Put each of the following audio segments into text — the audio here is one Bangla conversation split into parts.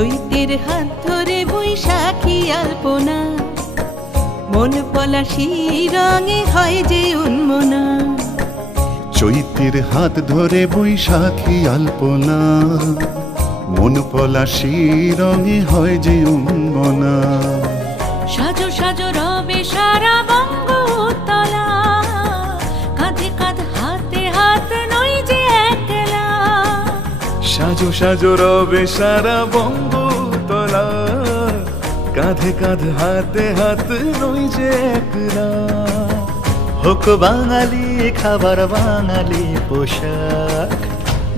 চৈতের হাত ধরে বৈশাখী আলপনা, মন পলাশি রঙে হয় যে উন্মনা। চৈতের হাত ধরে বৈশাখী আলপনা, মন পলাশি রঙে হয় যে উন্মনা। সাজো সাজো রবে সারা বঙ্গতলা, কাঁধে কাঁধ হাতে হাত নই যে একলা। সাজো সাজো রবে সারা বঙ্গতলা, কাঁধে কাঁধ হাতে হাত নই যে একলা। হোক বাঙালি খাবার বাঙালি পোশাক,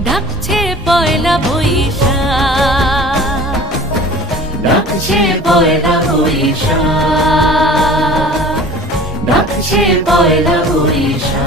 ডাকছে পয়লা বৈশাখ, ডাকছে পয়লা বৈশাখ, ডাকছে পয়লা বৈশাখ।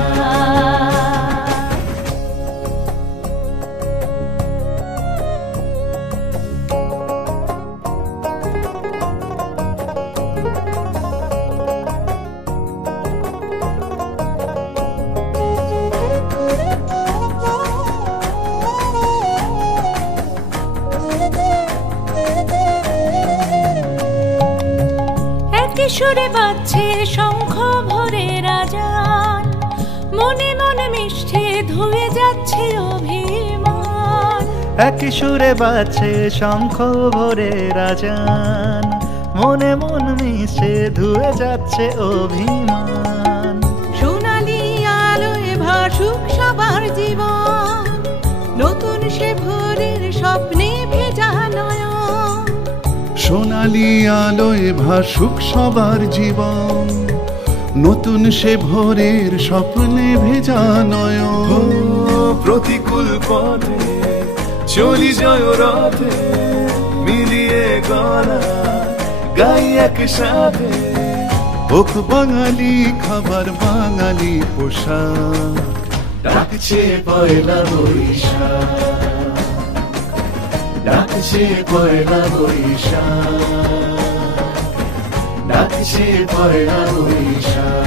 সুরে বাজছে শঙ্খ ভরে রাজান, মনে মনে মিশছে ধুয়ে যাচ্ছে অভিমান। একই সুরে বাজছে শঙ্খ ভরে রাজান, মনে মন মিশে ধুয়ে যাচ্ছে অভিমান। সোনালি আলোয় ভাসুক সবার জীবন, নতুন সে ভোরের স্বপ্নে ভেজা নয়ন। সোনালি আলোয় ভাসুক সবার জীবন, নতুন সে ভোরের স্বপ্নে ভেজা নয়ন। প্রতিকূল পথে চলি জয় রথে, মিলিয়ে গলা গাই একসাথে। হোক বাঙালি খাবার বাঙালি পোশাক, ডাকছে পয়লা বৈশাখ, ডাকছে পয়লা বৈশাখ, ডাকছে পয়লা বৈশাখ।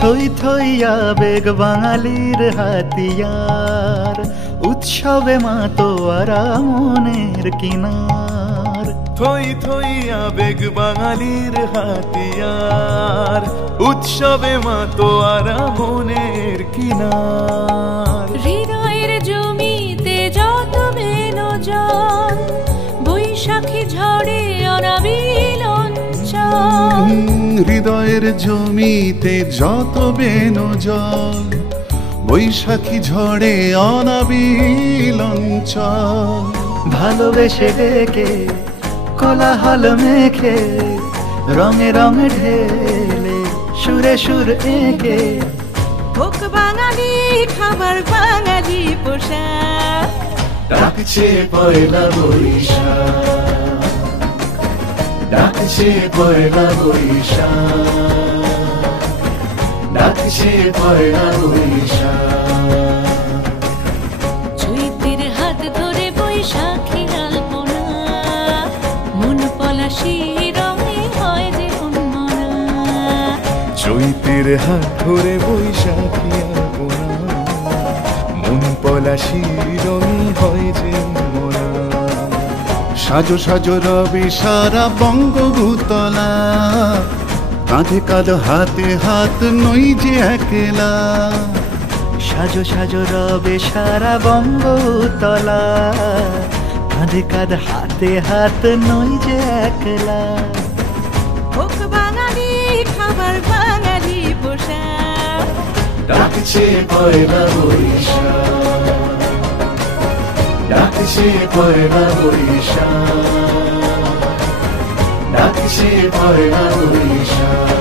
থই থই আবেগ বাঙালির হাতিয়ার, উৎসবে মাতোয়ারা মনের কিনার। থই থই আবেগ বাঙালির হাতিয়ার, উৎসবে মাতোয়ারা মনের কিনার। হৃদয়ের জমিতে যত বেনো জল, বৈশাখী ঝড়ে অনাবিল অঞ্চল। হৃদয়ের জমিতে যত বেনো জল, বৈশাখী ঝড়ে অনাবিল অঞ্চল। ভালোবেসে ডেকে কোলাহল মেখে, রঙে রঙে ঢেলে সুরে সুর এঁকে। হোক বাঙালি খাবার বাঙালি পোশাক, ডাকছে পয়লা বৈশাখ, ডাকছে পয়লা বৈশাখ, ডাকছে পয়লা বৈশাখ। চৈতের হাত ধরে বৈশাখী আলপনা, মন পলাশি রঙে হয় যে উন্মনা। চৈতের হাত ধরে বৈশাখী আলপনা, মন পলাশি রঙে হয় যে উন্মনা। সাজো সাজো রবে সারা বঙ্গভূতলা, কাঁধে কাঁধ হাতে হাত নই যে একলা। সাজো সাজো রবে সারা বঙ্গতলা, কাঁধে কাঁধ হাতে হাত নই যে একলা। হোক বাঙালি খাবার বাঙালি পোশাক, ডাকছে পয়লা বৈশাখ, ডাকছে পয়লা বৈশাখ, ডাকছে পয়লা বৈশাখ।